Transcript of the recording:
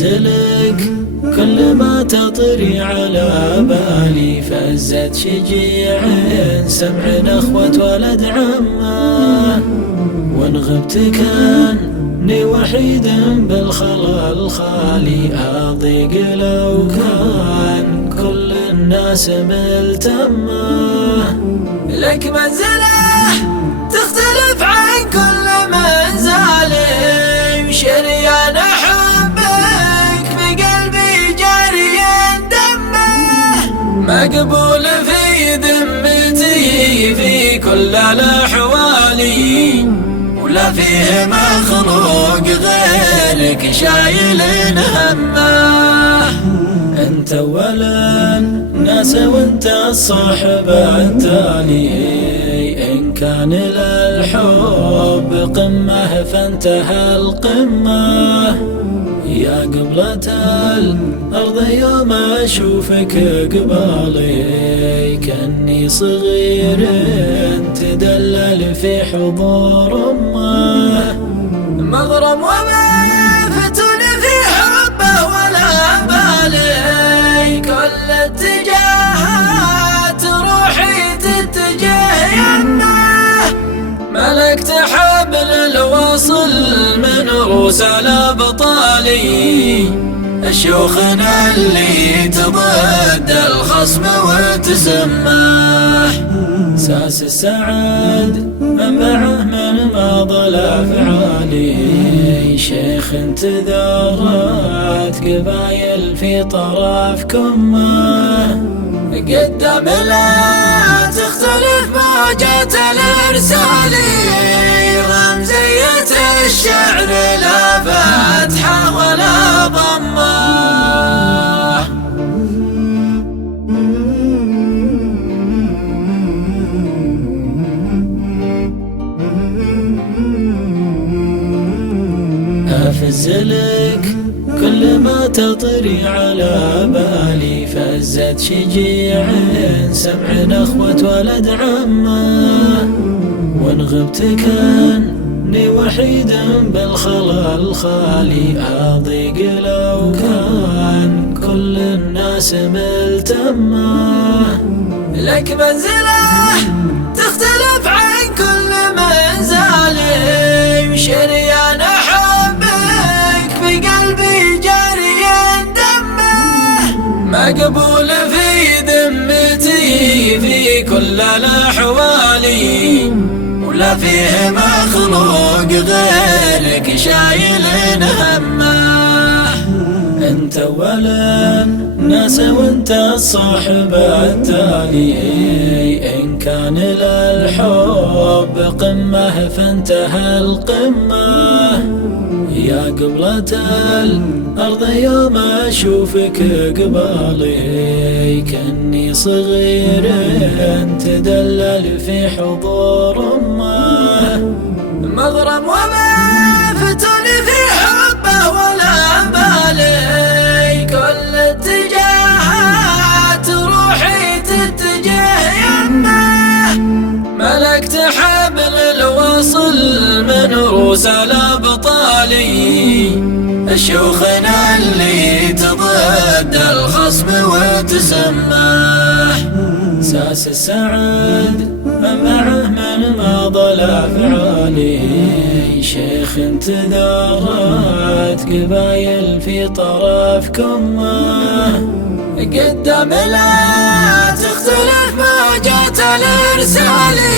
أفزلك كل ما تطري على بالي، فزت شجيع سمع نخوة ولد عمه، وان غبت كاني وحيد بالخلا الخالي، أضيق لو كان كل الناس ملتمه، لك منزله تختلف عن كل منزالي، شريان حبك بقلبي جاري دمه، مقبول في ذمتي في كل الأحوال، ولا فيه مخلوق غيرك شايل همه، انت ولا الناس وانت الصاحب التالي، إن كان للحب قمة فانتهى القمة، يا قبلة الأرض يوم أشوفك قبالي، كأني صغير تدلل في حضور أمه، مغرم وما فتن في حبه ولا بالي، كل اتجاهات روحي تتجه يمه، ملكت حبل الوصل من رؤوس الأبطالي، شيوخنا اللي تضد الخصم وتسمه، ساس السعد منبعه من ما ضل فعالي، شيخ تذرت قبايل في طرف كمه، قدام لا تختلف موجات الارسالي، رمزية الشعر لا فتحة ولا ضمه. أفزلك كل ما تطري على بالي، فزت شجيع سمع نخوة ولد عمه، وان غبت كاني وحيد بالخلا الخالي، أضيق لو كان كل الناس ملتمه، لك منزله تختلف عن كل منزالي، شريان حبك بقلبي جاري دمه، مقبول في ذمتي في كل الأحوال، ولا فيه مخلوق غيرك شايل همه، انت ولا الناس وانت الصاحب التالي، إن كان للحب قمة فانتهى القمة، يا قبلة الأرض يوم أشوفك قبالي، كأني صغير تدلل في حضور أمه، مغرم وما فتن في حبه ولا بالي، كل اتجاهات روحي تتجه يمه، ملكت حبل الوصل من رؤوس الأبطالي، شيوخنا اللي تضد الخصم وتسمه، ساس السعد منبعه من ما ضل فعالي، شيخ تذرت قبايل في طرف كمه، قدام لا تختلف موجات الارسالي،